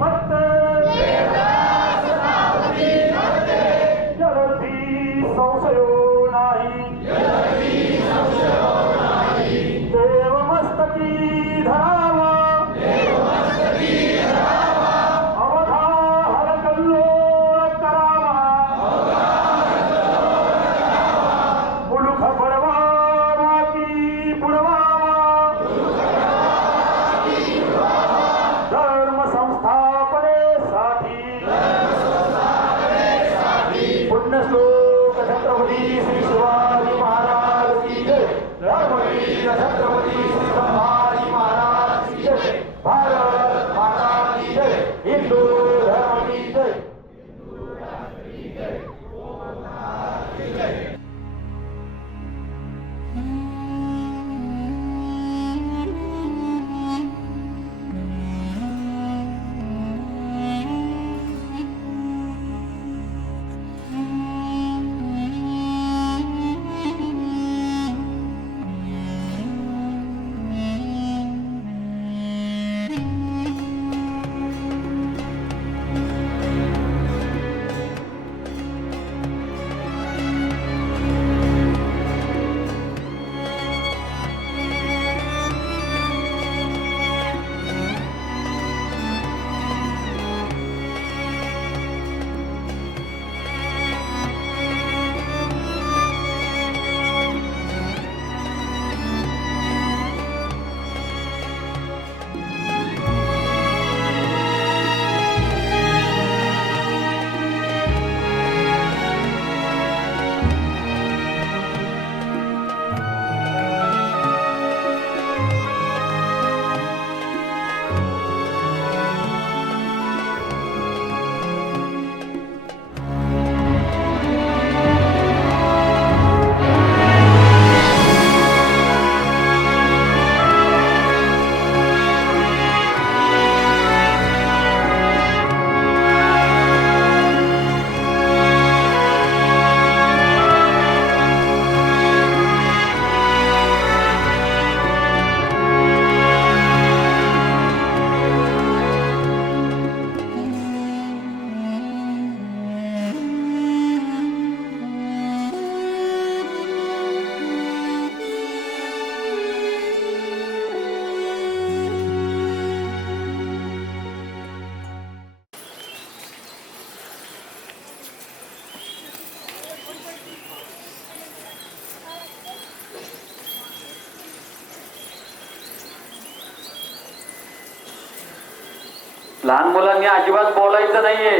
भक्त जलधी संशयो नाही देव मस्तकी धरावा अवधा हरकल्लोळ करावा मुलुख बडवावा की बुडवावा धर्म संस्थापनेसाठी पुण्यश्लोक छत्रपती श्री शिवाजी महाराज की जय धर्मवीर छत्रपती श्री संभाजी महाराज की जय भारत माता की जय हिंदू धर्म की जय लहान मुलांनी अजिबात बोलायचं नाहीये.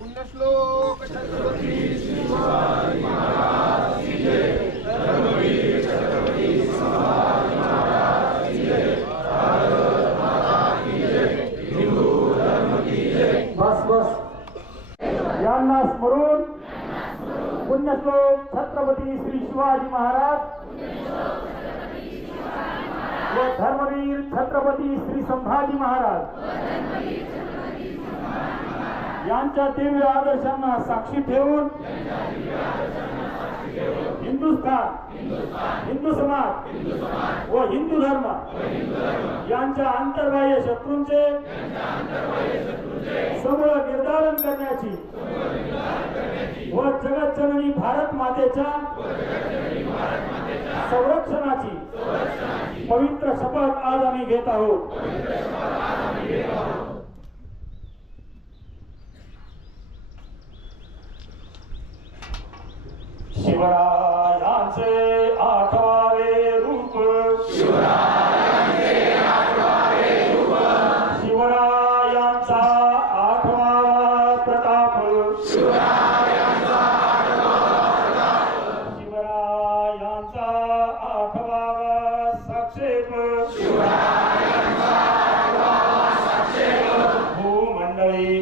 पुण्यश्लोक छत्रपती शिवाजी महाराज की जय धर्मवीर छत्रपती शिवाजी महाराज की जय भारत माता की जय हिंदू धर्म की जय. बस बस यांना स्मरून पुण्यश्लोक छत्रपती श्री शिवाजी महाराज व धर्मवीर छत्रपती श्री संभाजी महाराज यांच्या दिव्य आदर्शांना साक्षी ठेवून हिंदुस्थान, हिंदू समाज व हिंदू धर्म यांच्या अंतर्बाह्य शत्रूंचे समूळ निर्धारण करण्याची व जगज्जननी भारत मातेच्या संरक्षणाची पवित्र शपथ आज आम्ही घेत आहोत. शिवरायांचे आठवावे रूप, शिवरायांचा आठवावा प्रताप, शिवरायांचा आठवावा साक्षेप, भूमंडळी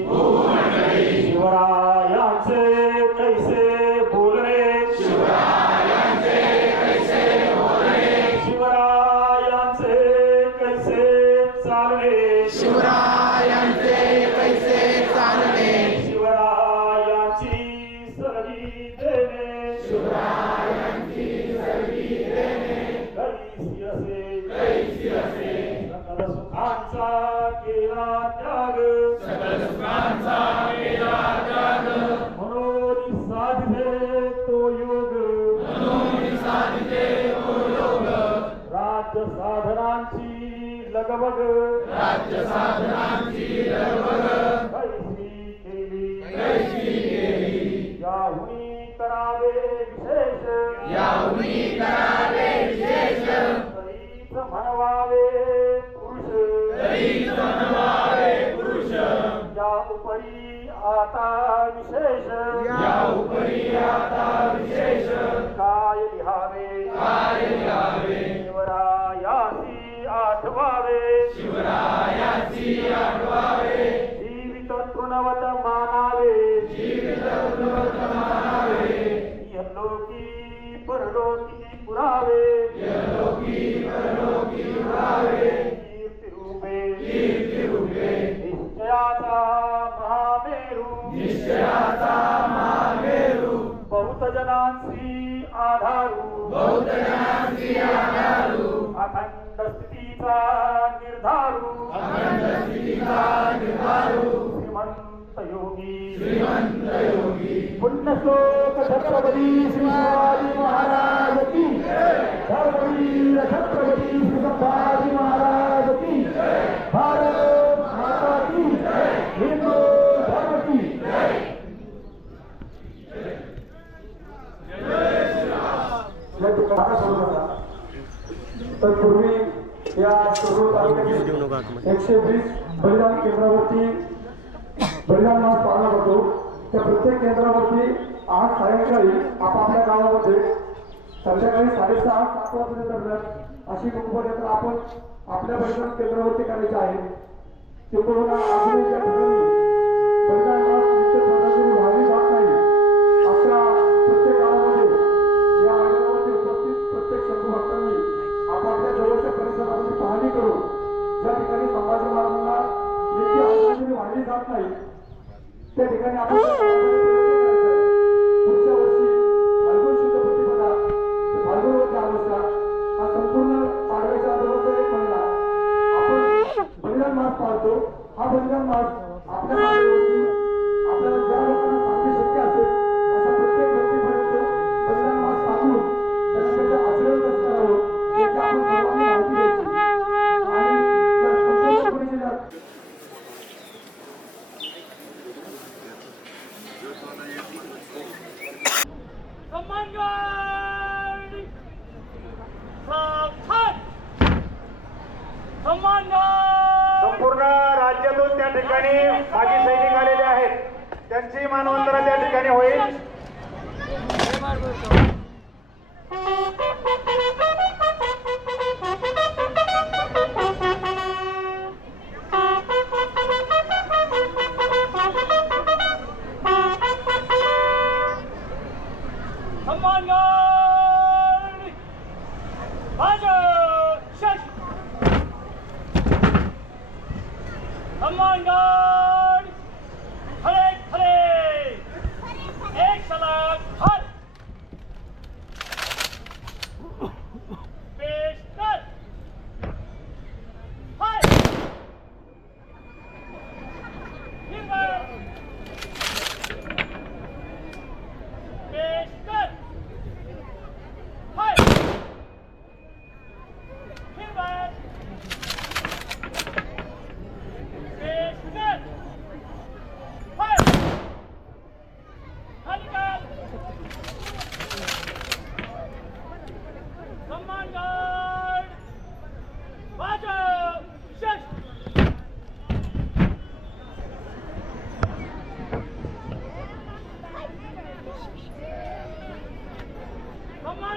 शिवरायांचे कैसे बोलणे, शिवरायांचे कैसे चालणे, शिवरायांची सरली देणे, कैसी असे सकल सुखांचा केला त्याग, म्हणून साधिले तो योग, राज्य साधनांची लगबग, कैसी केली, याहुनी करावे विशेष, तरीच म्हणवावे पुरुष, या उपरी आता विशेष, काय लिहावे, शिवरायासी आठवावे, जीवित तृणवत मानावे, यलोकी परलोकी पुरावे, कीर्तिरूपे निश्चयाचा महामेरू, बहुत जनांसी आधारू, अखंड स्थितीचा निर्धारू, श्रीमंत योगी पुण्यश्लोक छत्रपती श्री शिवाजी महाराज की, धर्मवीर छत्रपती श्री संभाजी महाराज की, भारत माता की, हिंदू धर्म की. तर पूर्वी या सुरू तालुक्यातील 120 बलिदान केंद्रावरती बलिदान मास पाळला जातो. त्या प्रत्येक केंद्रावरती आज सायंकाळी आपापल्या गावामध्ये संध्याकाळी 6:30-7 वाजेपर्यंत अशी कुटुंबयात्रा आपण आपल्या बलिदान केंद्रावरती करायची आहे. तिकडून अजूनही त्या ठिकाणी बलिदान मास नित्य साजरी व्हावी जात नाही. अशा प्रत्येक गावामध्ये या मैदानावरती उपस्थित प्रत्येक शंभू भक्तांनी आपापल्या जवळच्या परिसरामध्ये पाहणी करून ज्या ठिकाणी संभाजी महाराजांना नित्य आदरांजली वाहिली जात नाही त्या ठिकाणी आपण पुढच्या वर्षी फाल्गुन शुद्ध प्रतिपदा फाल्गुन अमावस्या हा संपूर्ण पाडव्याच्या अगोदरचा एक महिना आपण बलिदान मास पाळतो. हा बलिदान मास आपल्या मार्गावरती आपल्याला ज्या लोकांना सांगणे शक्य असेल अशा प्रत्येक व्यक्तीपर्यंत बलिदान मास सांगून त्यांना त्याचं आचरण कसं करावं याची आपण सर्वांनी माहिती द्यायची आणि त्या संपूर्ण पुणे जिल्ह्यात संपूर्ण राज्यातून त्या ठिकाणी माजी सैनिक आलेले आहेत. त्यांची मानवंदना त्या ठिकाणी होईल. Come on, guard! Hurry, hurry!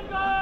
सरकार